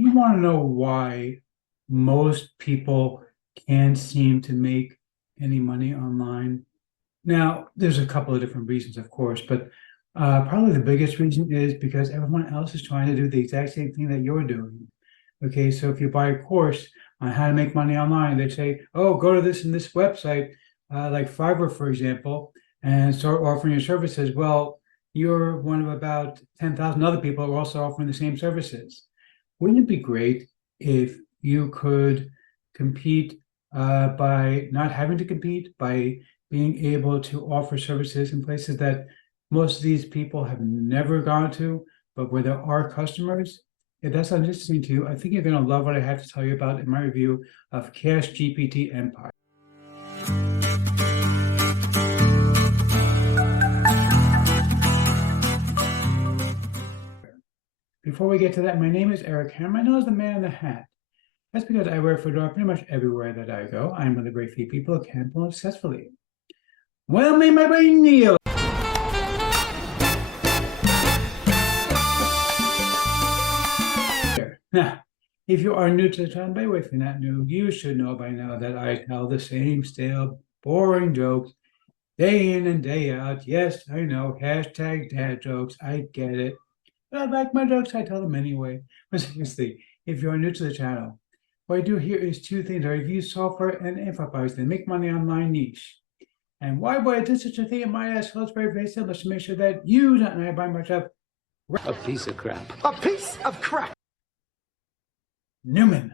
You want to know why most people can't seem to make any money online? Now, there's a couple of different reasons, of course, but probably the biggest reason is because everyone else is trying to do the exact same thing that you're doing. Okay, so if you buy a course on how to make money online, they say, oh, go to this and this website, like Fiverr, for example, and start offering your services. Well, you're one of about 10,000 other people who are also offering the same services. Wouldn't it be great if you could compete by not having to compete, by being able to offer services in places that most of these people have never gone to, but where there are customers? If that sounds interesting to you, I think you're going to love what I have to tell you about in my review of CashGPT Empire. Before we get to that, my name is Eric Ham. I know as the man in the hat. That's because I wear a fedora pretty much everywhere that I go. I'm one of the great few people who can pull successfully. Well, may my brain kneel. Now, if you are new to the channel, by the way, if you're not new, you should know by now that I tell the same stale, boring jokes day in and day out. Yes, I know, hashtag dad jokes. I get it. But I like my jokes, I tell them anyway. But seriously, if you're new to the channel, what I do here is two things. I review software and info they make money online niche. And why would I do such a thing in my ass? Well, it's very basic. Let's make sure that you don't know by myself. A piece of crap. A piece of crap. Newman.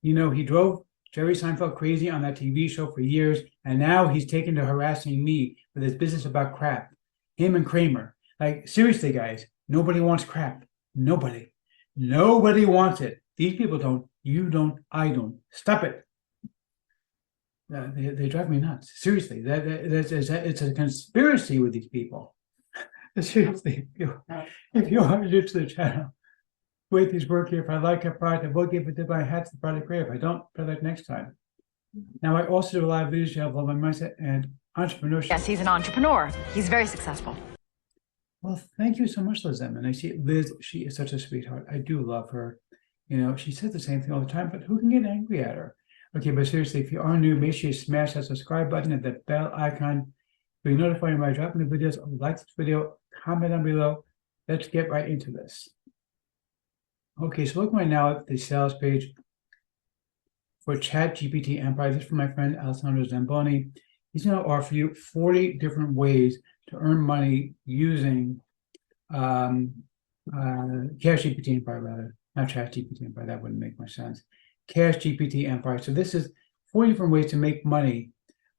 You know, he drove Jerry Seinfeld crazy on that TV show for years, and now he's taken to harassing me with his business about crap. Him and Kramer. Like, seriously, guys, nobody wants crap. Nobody. Nobody wants it. These people don't. You don't. I don't. Stop it. They drive me nuts. Seriously, it's a conspiracy with these people. Seriously, if you are new to the channel, wait, these work here. If I like a product, I will give it to my hats the product great. If I don't, product next time. Now, I also do a lot of videos about my mindset and entrepreneurship. Yes, he's an entrepreneur. He's very successful. Well, thank you so much, Liz. And I see Liz, she is such a sweetheart. I do love her. You know, she says the same thing all the time, but who can get angry at her? Okay, but seriously, if you are new, make sure you smash that subscribe button and the bell icon to be notified when I drop new videos. Like this video, comment down below. Let's get right into this. Okay, so look right now at the sales page for ChatGPT Empire. This is from my friend Alessandro Zamboni. He's going to offer you 40 different ways to earn money using CashGPT Empire, rather, not ChatGPT Empire. That wouldn't make much sense. CashGPT Empire. So this is 40 different ways to make money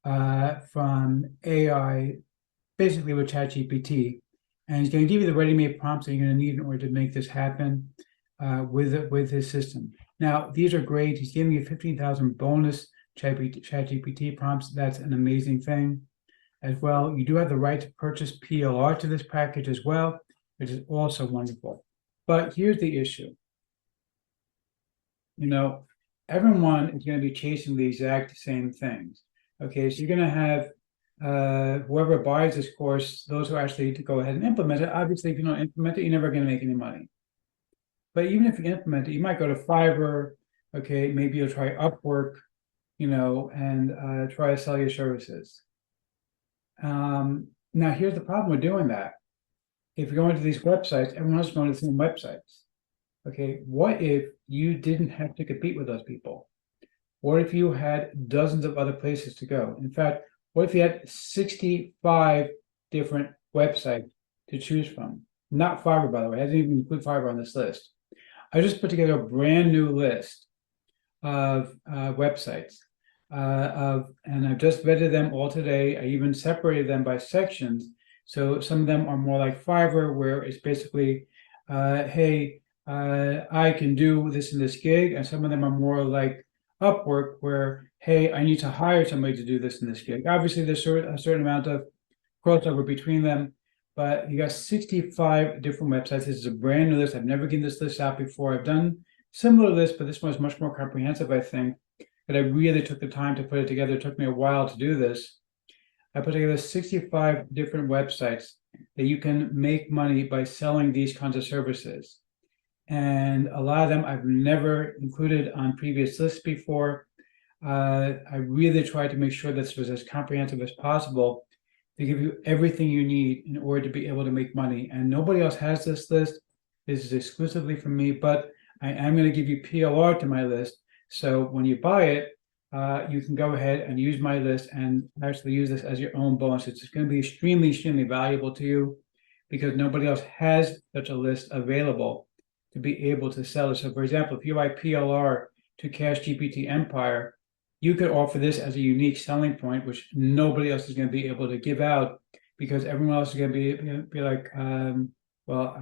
from AI, basically with ChatGPT. And he's going to give you the ready-made prompts that you're going to need in order to make this happen with his system. Now, these are great. He's giving you 15,000 bonus ChatGPT prompts. That's an amazing thing as well. You do have the right to purchase PLR to this package as well, which is also wonderful. But here's the issue. You know, everyone is going to be chasing the exact same things. Okay, so you're going to have whoever buys this course, those who actually go ahead and implement it. Obviously, if you don't implement it, you're never going to make any money. But even if you implement it, you might go to Fiverr. Okay, maybe you'll try Upwork, you know, and try to sell your services. Now, here's the problem with doing that. If you're going to these websites, everyone else is going to the same websites. Okay, what if you didn't have to compete with those people? What if you had dozens of other places to go? In fact, what if you had 65 different websites to choose from? Not Fiverr, by the way. I didn't even include Fiverr on this list. I just put together a brand new list of websites, and I've just vetted them all today. I even separated them by sections. So some of them are more like Fiverr, where it's basically, hey, I can do this in this gig, and some of them are more like Upwork, where, hey, I need to hire somebody to do this in this gig. Obviously, there's a certain amount of crossover between them, but you got 65 different websites. This is a brand new list. I've never given this list out before. I've done similar lists, but this one is much more comprehensive, I think. But I really took the time to put it together. It took me a while to do this. I put together 65 different websites that you can make money by selling these kinds of services. and a lot of them I've never included on previous lists before. I really tried to make sure this was as comprehensive as possible to give you everything you need in order to be able to make money. And nobody else has this list. This is exclusively from me, but I am going to give you PLR to my list. So when you buy it, you can go ahead and use my list and actually use this as your own bonus. It's going to be extremely, extremely valuable to you because nobody else has such a list available to be able to sell it. So for example, if you buy PLR to CashGPT Empire, you could offer this as a unique selling point, which nobody else is going to be able to give out because everyone else is going to be like, well,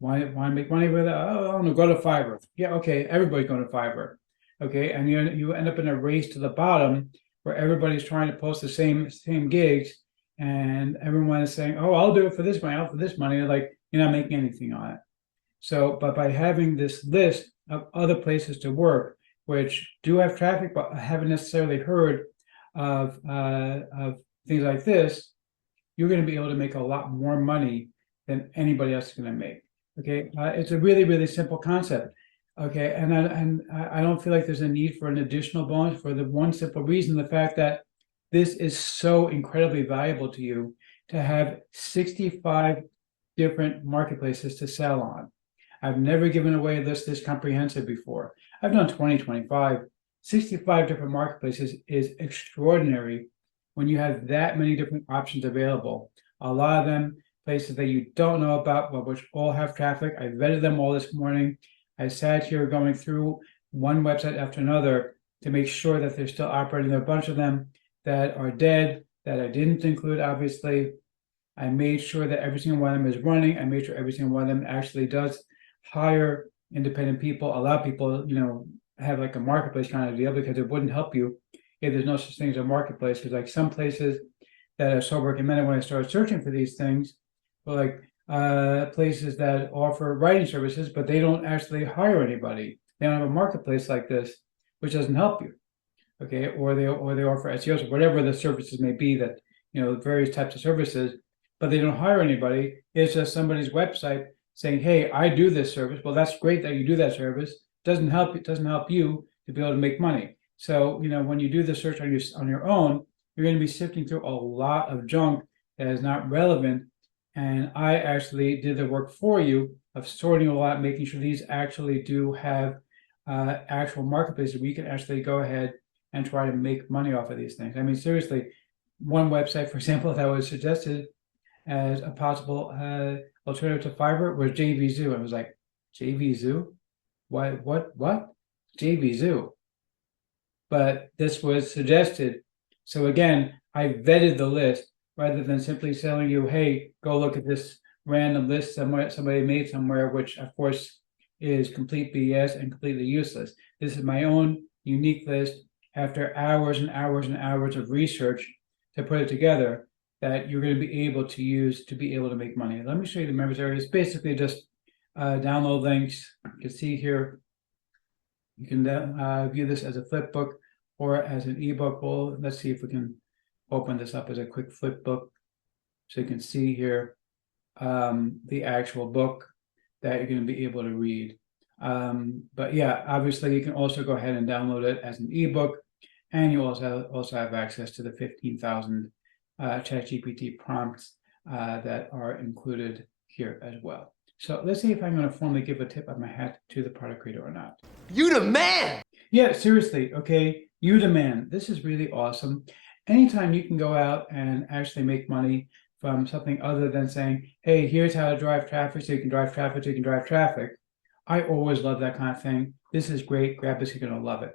want to make money with it? Oh, I'm gonna go to Fiverr. Yeah, okay, everybody's going to Fiverr. Okay, and you end up in a race to the bottom where everybody's trying to post the same gigs, and everyone is saying, "Oh, I'll do it for this money. I'll for this money." Like you're not making anything on it. So, but by having this list of other places to work, which do have traffic, but haven't necessarily heard of things like this, you're going to be able to make a lot more money than anybody else is going to make. Okay, it's a really, really simple concept. Okay, and I don't feel like there's a need for an additional bonus for the one simple reason, the fact that this is so incredibly valuable to you to have 65 different marketplaces to sell on. I've never given away a list this comprehensive before. I've done 20, 25, 65 different marketplaces is extraordinary when you have that many different options available. A lot of them places that you don't know about, but which all have traffic. I vetted them all this morning. I sat here going through one website after another to make sure that they're still operating. There are a bunch of them that are dead that I didn't include, obviously. I made sure that every single one of them is running. I made sure every single one of them actually does hire independent people, allow people, have like a marketplace kind of deal, because it wouldn't help you if there's no such thing as a marketplace. Because like some places that I saw recommended when I started searching for these things were like places that offer writing services, but they don't actually hire anybody. They don't have a marketplace like this, which doesn't help you. Okay, or they offer SEOs or whatever the services may be, that various types of services, but they don't hire anybody. It's just somebody's website saying, "Hey, I do this service." Well, that's great that you do that service. Doesn't help you to be able to make money. So when you do the search on your own, you're going to be sifting through a lot of junk that is not relevant. And I actually did the work for you of sorting a lot, making sure these actually do have actual marketplaces where you can actually go ahead and try to make money off of these things. I mean, seriously, one website, for example, that was suggested as a possible alternative to Fiverr was JVZoo. I was like, JVZoo? What? JVZoo. But this was suggested. So again, I vetted the list rather than simply telling you, hey, go look at this random list somebody made somewhere, which of course is complete BS and completely useless. This is my own unique list after hours and hours and hours of research to put it together, that you're going to be able to use to be able to make money. Let me show you the members area. It's basically just download links. You can see here, you can view this as a flip book or as an ebook. Well, let's see if we can open this up as a quick flip book. So you can see here the actual book that you're going to be able to read. But yeah, obviously you can also go ahead and download it as an ebook, and you also have access to the 15,000 ChatGPT prompts that are included here as well. So let's see if I'm going to formally give a tip of my hat to the product creator or not. You the man! Yeah, seriously, okay, you the man. This is really awesome. Anytime you can go out and actually make money from something other than saying, hey, here's how to drive traffic so you can drive traffic so you can drive traffic. I always love that kind of thing. This is great. Grab this, you're going to love it.